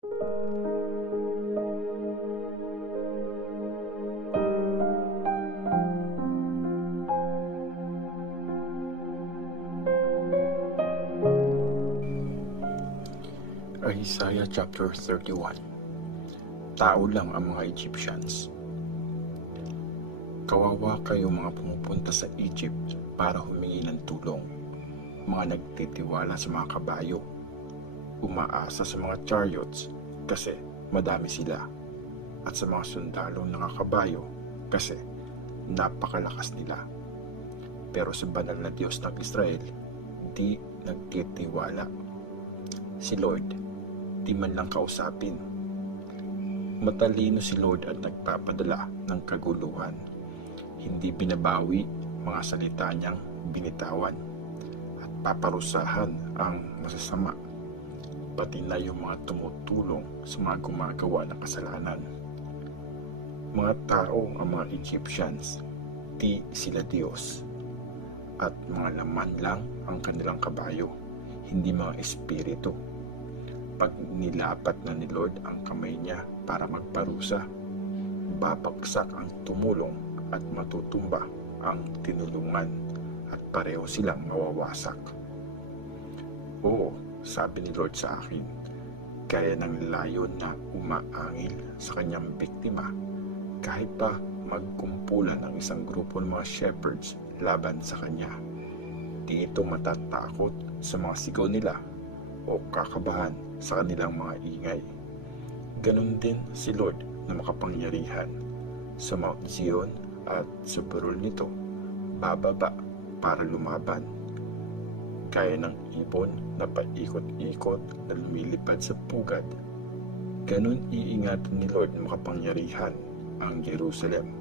Isaiah chapter 31. Tao lang ang mga Egyptians. Kawawa kayo mga pumupunta sa Egypt para humingi ng tulong, mga nagtitiwala sa mga kabayo, umaasa sa mga chariots kasi madami sila, at sa mga sundalong nakakabayo kasi napakalakas nila. Pero sa banal na Diyos ng Israel, di nagtitiwala. Si Lord, di man lang kausapin. Matalino si Lord at nagpapadala ng kaguluhan. Hindi binabawi mga salita niyang binitawan, at paparusahan ang masasama, pati na yung mga tumutulong sa mga gumagawa ng kasalanan. Mga tao ang mga Egyptians, di sila Diyos, at mga laman lang ang kanilang kabayo, hindi mga espiritu. Pag nilapat na ni Lord ang kamay niya para magparusa, babagsak ang tumulong at matutumba ang tinulungan, at pareho silang mawawasak. Oo, sabi ni Lord sa akin, kaya ng layon na umaangil sa kanyang biktima, kahit pa magkumpulan ang isang grupo ng mga shepherds laban sa kanya. Di ito matatakot sa mga sigaw nila o kakabahan sa kanilang mga ingay. Ganon din si Lord na makapangyarihan. Sa Mount Zion at sa burol nito, bababa para lumaban. Kaya ng ibon na paikot-ikot na lumilipad sa pugad, ganon iingatan ni Lord na makapangyarihan ang Jerusalem.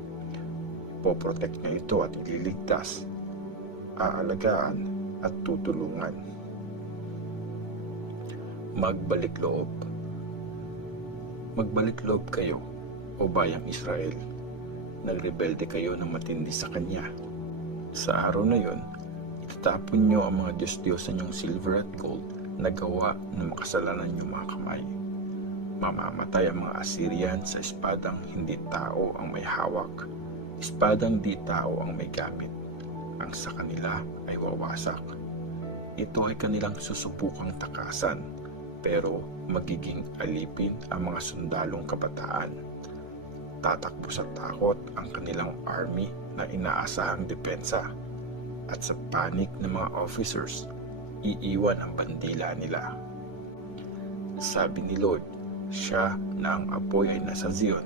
Poprotect niya ito at ililigtas, aalagaan at tutulungan. Magbalik loob. Magbalik loob kayo, o bayang Israel. Nagrebelde kayo ng matindi sa Kanya. Sa araw na yon, itatapon niyo ang mga Diyos-Diyosan niyong silver at gold na gawa ng makasalanan niyong mga kamay. Mamamatay ang mga Assyrian sa espadang hindi tao ang may hawak, espadang di tao ang may gamit. Ang sa kanila ay wawasak. Ito ay kanilang susubukang takasan, pero magiging alipin ang mga sundalong kabataan. Tatakbo sa takot ang kanilang army na inaasahang depensa, at sa panik ng mga officers, iiwan ang bandila nila. Sabi ni Lord, siya na ang apoy ay nasa Zion,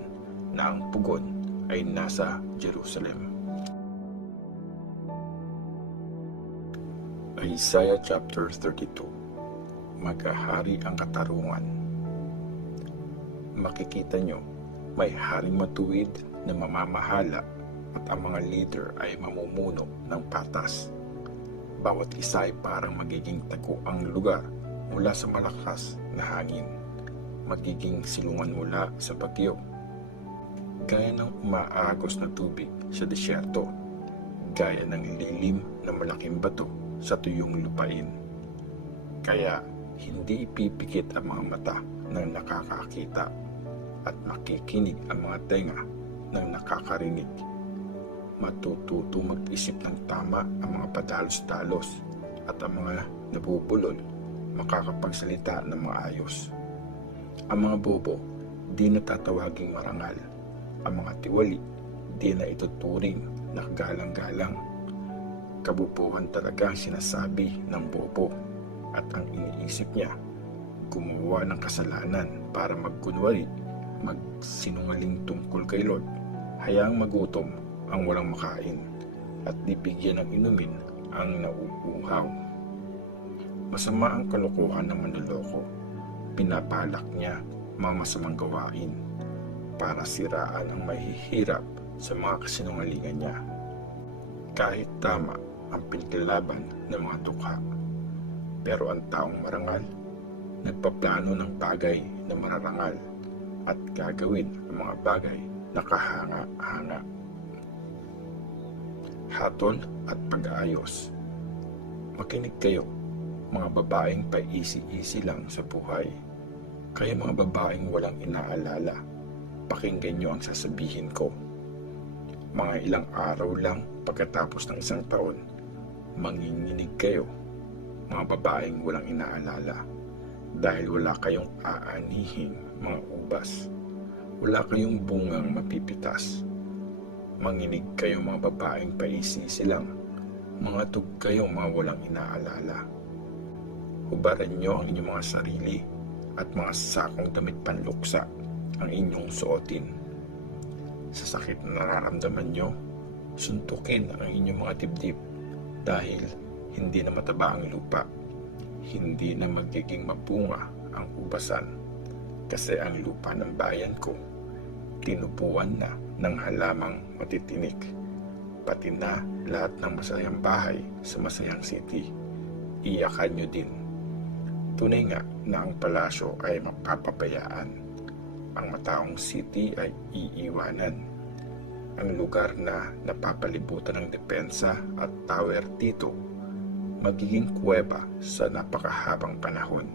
na ang pugon ay nasa Jerusalem. Isaiah chapter 32. Maghahari ang katarungan. Makikita nyo, may haring matuwid na mamamahala, at ang mga leader ay mamumuno ng patas. Bawat isa ay parang magiging taguang lugar mula sa malakas na hangin, magiging silungan mula sa bagyo. Gaya ng umaagos na tubig sa disyerto, gaya ng lilim na malaking bato sa tuyong lupain. Kaya hindi ipipikit ang mga mata ng nakakakita, at makikinig ang mga tenga ng nakakarinig. Matututo mag-isip ng tama ang mga padalos-dalos, at ang mga nabubulol makakapagsalita ng maayos. Ang mga bobo di na tatawaging marangal. Ang mga tiwali di na ituturing na kagalang-galang. Kabubuhan talaga ang sinasabi ng bobo, at ang iniisip niya, gumawa ng kasalanan para magkunwari, magsinungaling tungkol kay Lord. Hayaang magutom ang walang makain, at bibigyan ng inumin ang nauuhaw. Masama ang kalokohan ng manloloko. Pinapalak niya mga masamang gawain para siraan ang mahihirap sa mga kasinungalingan niya. Kahit tama ang pinaglaban ng mga dukha, pero ang taong marangal nagpaplano ng bagay na mararangal, at gagawin ang mga bagay na kahanga-hanga. Hatol at pag-aayos. Makinig kayo, mga babaeng paisi-isi lang sa buhay. Kaya mga babaeng walang inaalala, pakinggan nyo ang sasabihin ko. Mga ilang araw lang pagkatapos ng isang taon, manginginig kayo, mga babaeng walang inaalala, dahil wala kayong aanihing mga ubas, wala kayong bungang mapipitas. Manginig kayo mga babaeng paisisi lang, mga tug kayong mga walang inaalala. Hubaran nyo ang inyong mga sarili at mga sakong damit panluksa ang inyong suotin. Sa sakit na nararamdaman nyo, suntukin ang inyong mga dibdib dahil hindi na mataba ang lupa, hindi na magiging mabunga ang ubasan, kasi ang lupa ng bayan ko tinubuan na ng halamang matitinik, pati na lahat ng masayang bahay sa masayang city. Iyakan nyo din. Tunay nga na ang palasyo ay mapapabayaan, ang mataong city ay iiwanan. Ang lugar na napapalibutan ng depensa at tower dito, magiging kuweba sa napakahabang panahon.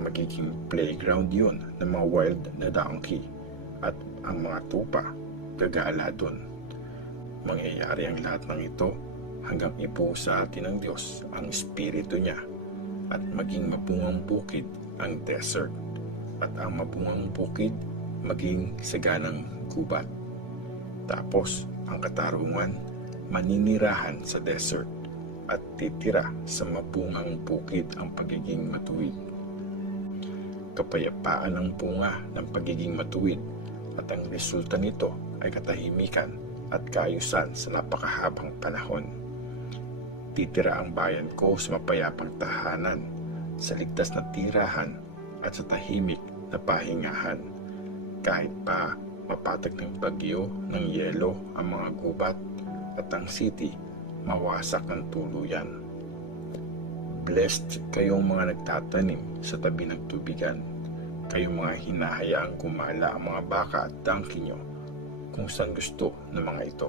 Magiging playground yun ng mga wild na donkey, at ang mga tupa gagala dun. Mangyayari ang lahat ng ito hanggang ibuo sa atin ng Diyos ang Espiritu niya, at maging mabungang bukid ang desert, at ang mabungang bukid maging saganang gubat. Tapos ang katarungan maninirahan sa desert, at titira sa mabungang bukid ang pagiging matuwid. Kapayapaan ang bunga ng pagiging matuwid, at ang resulta nito ay katahimikan at kaayusan sa napakahabang panahon. Titira ang bayan ko sa mapayapang tahanan, sa ligtas na tirahan at sa tahimik na pahingahan. Kahit pa mapatag ng bagyo ng yelo ang mga gubat, at ang city mawasak ng tuluyan. Blessed kayong mga nagtatanim sa tabi ng tubigan, kayong mga hinahayaang gumala ang mga baka at donkey nyo kung saan gusto ng mga ito.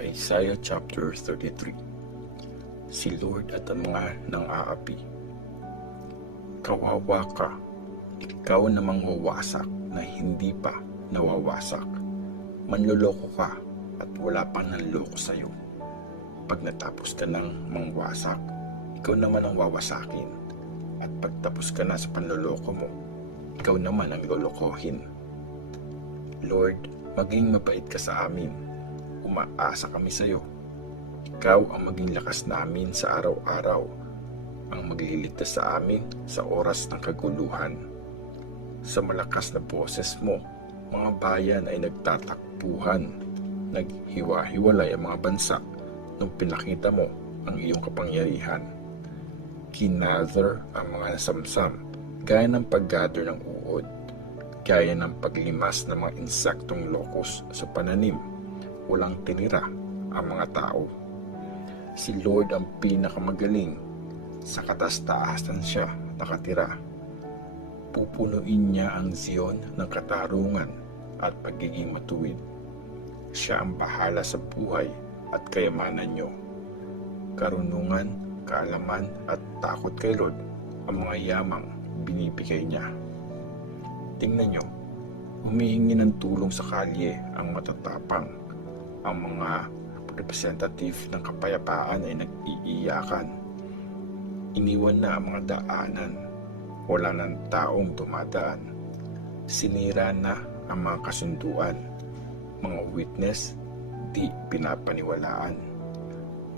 Isaiah chapter 33. Si Lord at ang mga nang-aapi. Kawawa ka, ikaw namang wawasak na hindi pa nawawasak. Manloloko ka at wala pang nanloko sa'yo. Pag natapos ka ng mangwasak, ikaw naman ang wawasakin. At pagtapos ka na sa panloloko mo, ikaw naman ang lolokohin. Lord, maging mabait ka sa amin. Umaasa kami sa iyo. Ikaw ang maging lakas namin sa araw-araw, ang magliligtas sa amin sa oras ng kaguluhan. Sa malakas na boses mo, mga bayan ay nagtatakbuhan. Naghiwa-hiwalay ang mga bansa nung pinakita mo ang iyong kapangyarihan. Kinather ang mga nasamsam gaya ng pag-gather ng uod, gaya ng paglimas ng mga insektong locust sa pananim. Walang tinira ang mga tao. Si Lord ang pinakamagaling, sa katas-taasan siya nakatira. Pupunuin niya ang Zion ng katarungan at pagiging matuwid. Siya ang bahala sa buhay at kayamanan nyo. Karunungan, kaalaman at takot kay Lord ang mga yamang binibigay niya. Tingnan nyo, humihingi ng tulong sa kalye ang matatapang. Ang mga representative ng kapayapaan ay nag-iiyakan. Iniwan na ang mga daanan, wala ng taong dumadaan. Sinira na ang mga kasunduan, mga witness di pinapaniwalaan.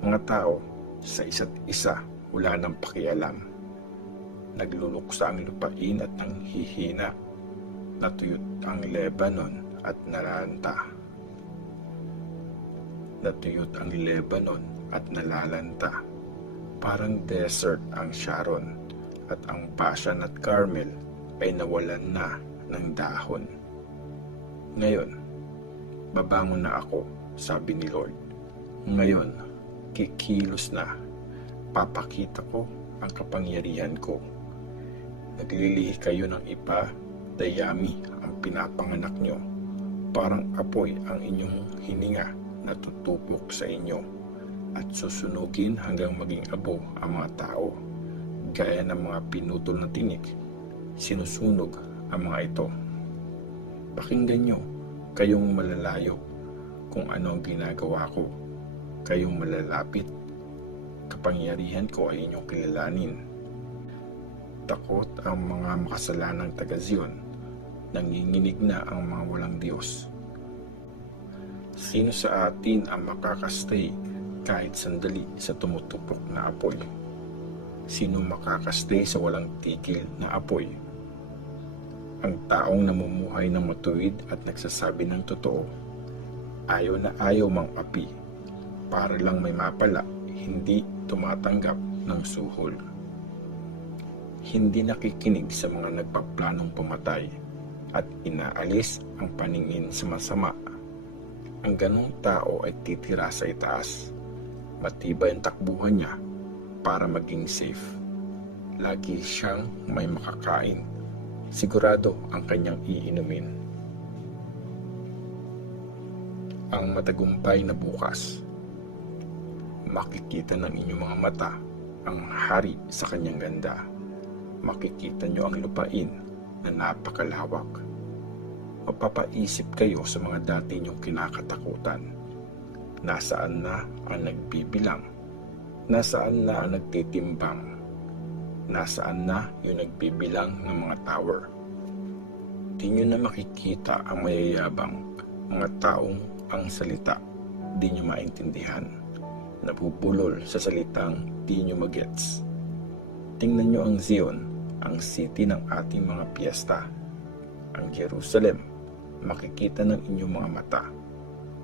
Mga tao sa isa't isa wala ng pakialam. Nagluluksa ang lupain at nanghihina. Natuyot ang Lebanon at naranta. Natuyot ang Lebanon at nalalanta. Parang desert ang Sharon, at ang Bashan at Carmel ay nawalan na ng dahon. Ngayon, babangon na ako, sabi ni Lord. Ngayon, kikilos na. Papakita ko ang kapangyarihan ko. Naglilihi kayo ng iba, dayami ang pinapanganak nyo. Parang apoy ang inyong hininga na tutupok sa inyo, at susunugin hanggang maging abo ang mga tao. Gaya ng mga pinutol na tinik, sinusunog ang mga ito. Pakinggan nyo, kayong malalayo, kung ano ang ginagawa ko. Kayong malalapit, kapangyarihan ko ay inyong kilalanin. Takot ang mga makasalanang taga-Zion, nanginginig na ang mga walang Diyos. Sino sa atin ang makakastay kahit sandali sa tumutupok na apoy? Sino makakastay sa walang tigil na apoy? Ang taong namumuhay ng matuwid at nagsasabi ng totoo, ayaw na ayaw mang api, para lang may mapala, hindi tumatanggap ng suhol. Hindi nakikinig sa mga nagpaplanong pumatay at inaalis ang paningin sa masama. Ang ganong tao ay titira sa itaas. Matibay ang takbuhan niya para maging safe. Lagi siyang may makakain. Sigurado ang kanyang iinumin. Ang matagumpay na bukas. Makikita ng inyong mga mata ang hari sa kanyang ganda. Makikita niyo ang lupain na napakalawak. Mapapaisip kayo sa mga dati niyong kinakatakutan. Nasaan na ang nagbibilang? Nasaan na ang nagtitimbang? Nasaan na yung nagbibilang ng mga tower? Di nyo na makikita ang mayayabang, mga taong ang salita di nyo maintindihan, nabubulol sa salitang di nyo magets. Tingnan nyo ang Zion, ang city ng ating mga piyesta. Ang Jerusalem, makikita ng inyong mga mata.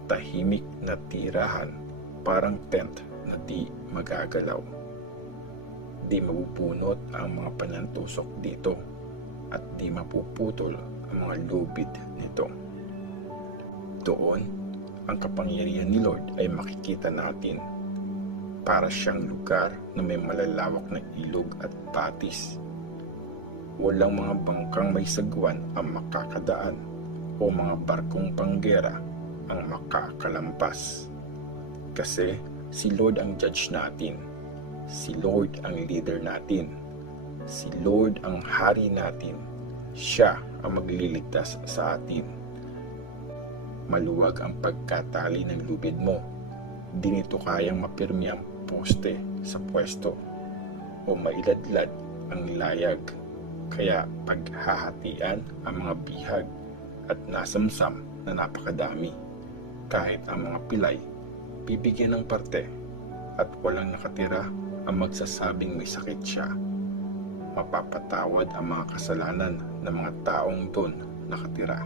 Tahimik na tirahan, parang tent na di magagalaw. Di mabubunot ang mga panantusok dito at di mapuputol ang mga lubid nito. Doon, ang kapangyarihan ni Lord ay makikita natin. Para siyang lugar na may malalawak na ilog at batis. Walang mga bangkang may sagwan ang makakadaan o mga barkong panggera ang makakalampas. Kasi si Lord ang judge natin. Si Lord ang leader natin. Si Lord ang hari natin. Siya ang magliligtas sa atin. Maluwag ang pagkatali ng lubid mo. Di nito kayang mapirmi ang poste sa pwesto o mailadlad ang layag. Kaya paghahatian ang mga bihag at nasamsam na napakadami. Kahit ang mga pilay, bibigyan ng parte at walang nakatira ang magsasabing may sakit siya. Mapapatawad ang mga kasalanan ng mga taong doon nakatira.